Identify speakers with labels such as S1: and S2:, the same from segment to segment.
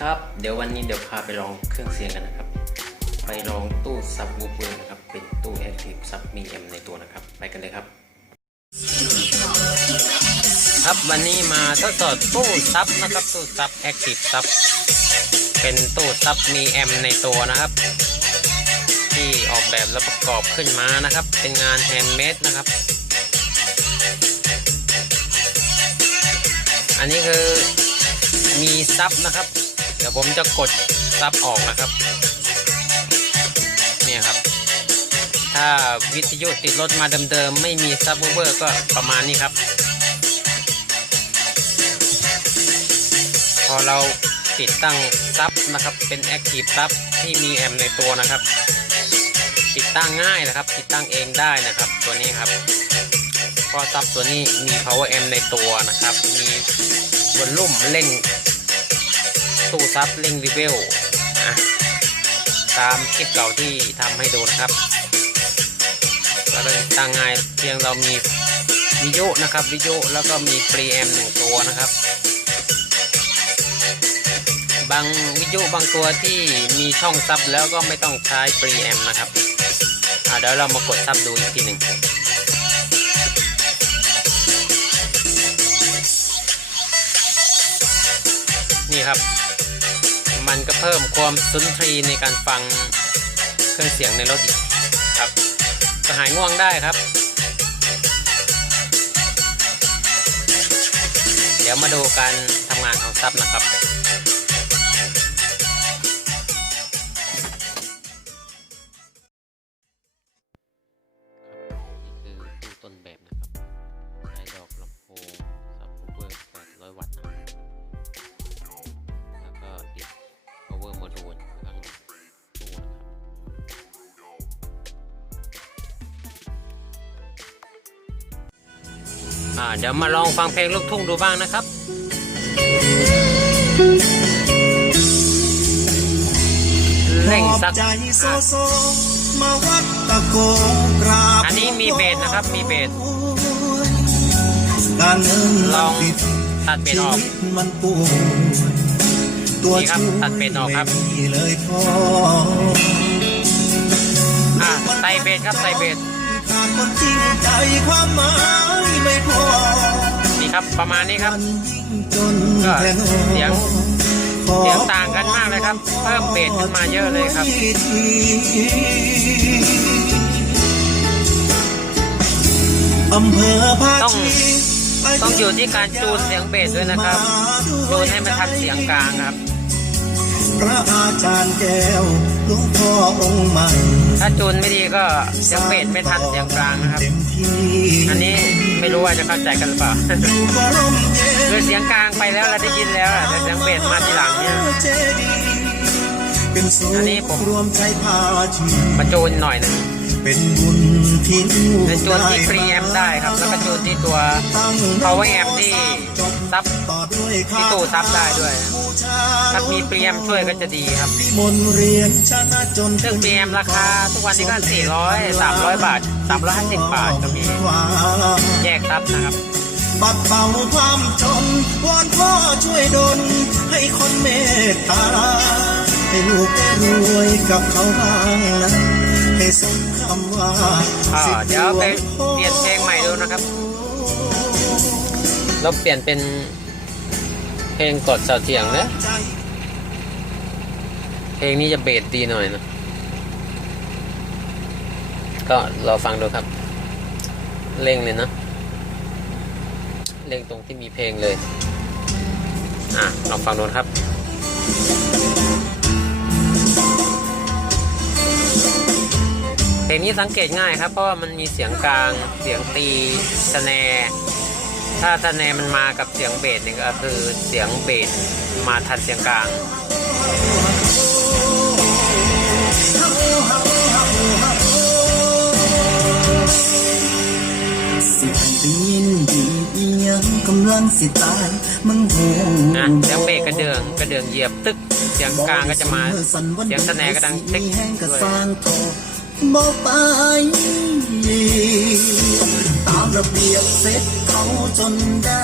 S1: ครับ เดี๋ยววันนี้เดี๋ยวพาไปลองเครื่องเสียงกันนะครับ ไปลองตู้ซับวูฟเวอร์นะครับ เป็นตู้ Active Sub มี M ในตัวนะครับ ไปกันเลยครับ ครับวันนี้มาทดสอบตู้ซับนะครับ ตู้ซับ Active Sub เป็นตู้ซับมี M ในตัวนะครับ ที่ออกแบบและประกอบขึ้นมานะครับ เป็นงานแฮนด์เมดนะครับ อันนี้คือมีซับนะครับ เดี๋ยวผมจะกดซับออกนะครับ เนี่ยครับ ถ้าวิทยุติดรถมาเดิมๆไม่มีซับเวอร์ก็ประมาณนี้ครับ พอเราติดตั้งซับนะครับ เป็นแอคทีฟซับที่มีแอมในตัวนะครับ ติดตั้งง่ายนะครับ ติดตั้งเองได้นะครับ ตัวนี้ครับพราะซับตัวนี้มี power amp ในตัวนะครับ มีวอลลุ่มเร่ง ตู้ซับเร่งรีเวลนะตามคลิปเก่าที่ทำให้ดูนะครับก็เลยตั้งง่ายเพียงเรามีวิทยุนะครับวิทยุแล้วก็มีปรีแอมหนึ่งตัวนะครับ บางวิทยุบางตัวที่มีช่องซับแล้วก็ไม่ต้องใช้ปรีแอมนะครับเดี๋ยวเรามากดซับดูอีกทีหนึ่งนี่ครับ มันก็เพิ่มความสุนทรีในการฟังเครื่องเสียงในรถอีกครับก็หายง่วงได้ครับ เดี๋ยวมาดูการทำงานของซับนะครับ อ่าเดี๋ยวมาลองฟังเพลงลูกทุ่งดูบ้างนะครับเร่งสัก
S2: ใจโซโซมาวัดตะโกกราบ
S1: อันนี้มีเบสนะครับมีเบส
S2: การเงิน
S1: ลอง
S2: ติด
S1: ตัดเบส
S2: ชี
S1: ออก
S2: วิตมันปวดตัว
S1: นี่ครับตัดเบสออกครับ
S2: ไม่มีเลยพอ
S1: อ่าใส่เบสครับใส่เบส
S2: ขาดคนจริงใจความหมายไม่พอ
S1: นี่ครับประมาณนี้ครับ
S2: มันยิ่งจน
S1: ก็
S2: แทน
S1: เสียง เสียงต่างกันมากเลยครับ เพิ่มเบสขึ้นมาเยอะเลยครับ
S2: อำเภอภา
S1: ต้อง
S2: ชี
S1: ต้องอยู่ที่การจูนเสียงเบสด้วยนะครับ จูนให้มันทันเสียงกลางครับ
S2: พระอาจารย์แก้วหลวงพ่อองค์ใหม่
S1: ถ้าจูนไม่ดีก็เสียงเบสไม่ทันเสียงกลางนะครับ
S2: เต็มที่
S1: อันนี้ไม่รู้ว่าจะเข้าใจกันหรือเปล่า
S2: อยู่ก็ร่มเย็น
S1: คือเสียงกลางไปแล้วเราได้ยินแล้วอะแต่เสียงเบสมาทีหลังเนี่ย
S2: เจดีย์เป็นสู
S1: อันนี้ผม
S2: รวมใจพาชี
S1: มาจูนหน่อยหนึง
S2: เป็นบุญที่ลูก
S1: เป็นจูนที่ฟรีแอมได้ครับ แล้วก็จูนที่ตัว
S2: ตั้ง
S1: power amp ที่ซับ
S2: ต่อด้วย
S1: ที่ตู้ซับได้ด้วย
S2: บูชา
S1: ถ้ามีเปรียมช่วยก็จะดีครับ
S2: วิมลเรียนชนะจน
S1: ซึ่งเปรียมราคาทุกวันนี้ก็400 300 บาท 350 บาทก็มีแยกซับนะครับ
S2: บัดเป่าความจนวอนพ่อช่วยดลให้คนเมตตาให้ลูกได้รวยกับเขาบ้างนะให้สมคำว่า
S1: อ่า
S2: สิทธิ์
S1: เดี๋ยวไป
S2: หลวง
S1: เปลี่ยนเพลงใหม่ดูนะครับ เราเปลี่ยนเป็นเพลงกดเสาเถียงนะ
S2: ใจ
S1: เพลงนี้จะเบสดีหน่อยนะ ก็รอฟังดูครับ เร่งเลยนะเร่งตรงที่มีเพลงเลย อะลองฟังดูนะครับ เพลงนี้สังเกตง่ายครับ เพราะว่ามันมีเสียงกลางเสียงตีสแนร์ถ้าสแนร์มันมากับเสียงเบสเนี่ยก็คือเสียงเบสมาทันเสียงกลาง
S2: สิได้ยินดีอีหยังกำลังสิตายมึงโห
S1: นะเสียงเบสกระเดื่องกระเดื่องเหยียบตึกเสียงกลางก็จะมาเสียงสแนร์ก็ดังติ๊ก
S2: แห้งก็
S1: ด้วย
S2: สร้างโท บอกไปตามระเบียบเสร็จเขาจนได้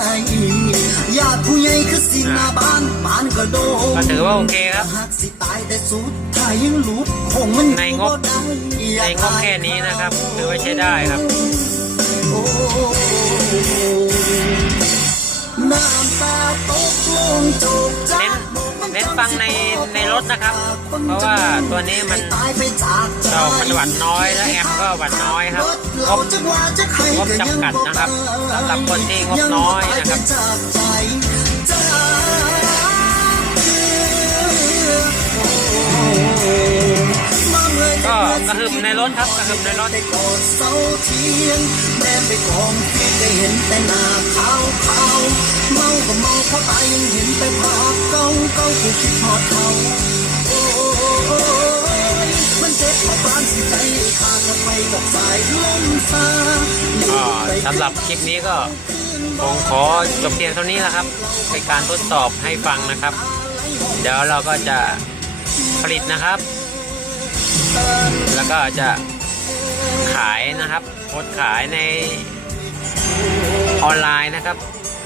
S2: ญาติผู้ใหญ่คือสิหน้าบ้านบ้านก็โดน
S1: ก็ถือว่าโอเคครับ
S2: หากสิตายแต่สุดท้ายยังหลุดคงมัน
S1: ในงบ
S2: ได้อยา
S1: ใน
S2: ก
S1: งบแค่นี้นะครับถือว่าใช้ได้ครับ
S2: โอ้น้ำตาตกลงโจกจ้า
S1: เน้นเน้น ฟังในในรถนะครับ เพราะว่าตัวนี้มัน
S2: เรา
S1: มันหวัดน้อยแล้วแอมก็หวัดน้อยครับงบงบจำกัดนะครับสำหรับคนที่งบน้อยนะครับ ก็กระหึ่มในรถครับกระหึ่มในรถ
S2: ได้กอดเสาเทียนแม่ไปกองเพียงได้เห็นแต่หน้าขาวขาวเมาก็เมาเพราะตายยังเห็นแต่ภาพเก่าเก่าผู้คิดทอดเขาโอ้ยมันเจ็บเพราะปานสิใจขาดไปกับสายลมซา
S1: ก็สำหรับคลิปนี้ก็คงขอจบเพียงเท่านี้แหละครับเป็นการทดสอบให้ฟังนะครับ เดี๋ยวเราก็จะผลิตนะครับ แล้วก็จะขายนะครับโพสขายในออนไลน์นะครับ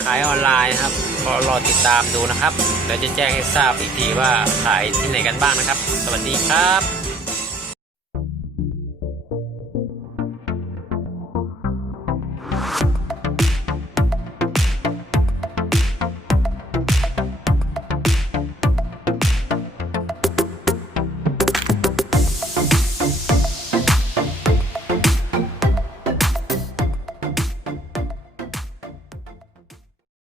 S1: ขายออนไลน์นะครับก็รอติดตามดูนะครับเดี๋ยวจะแจ้งให้ทราบอีกทีว่าขายที่ไหนกันบ้างนะครับ สวัสดีครับ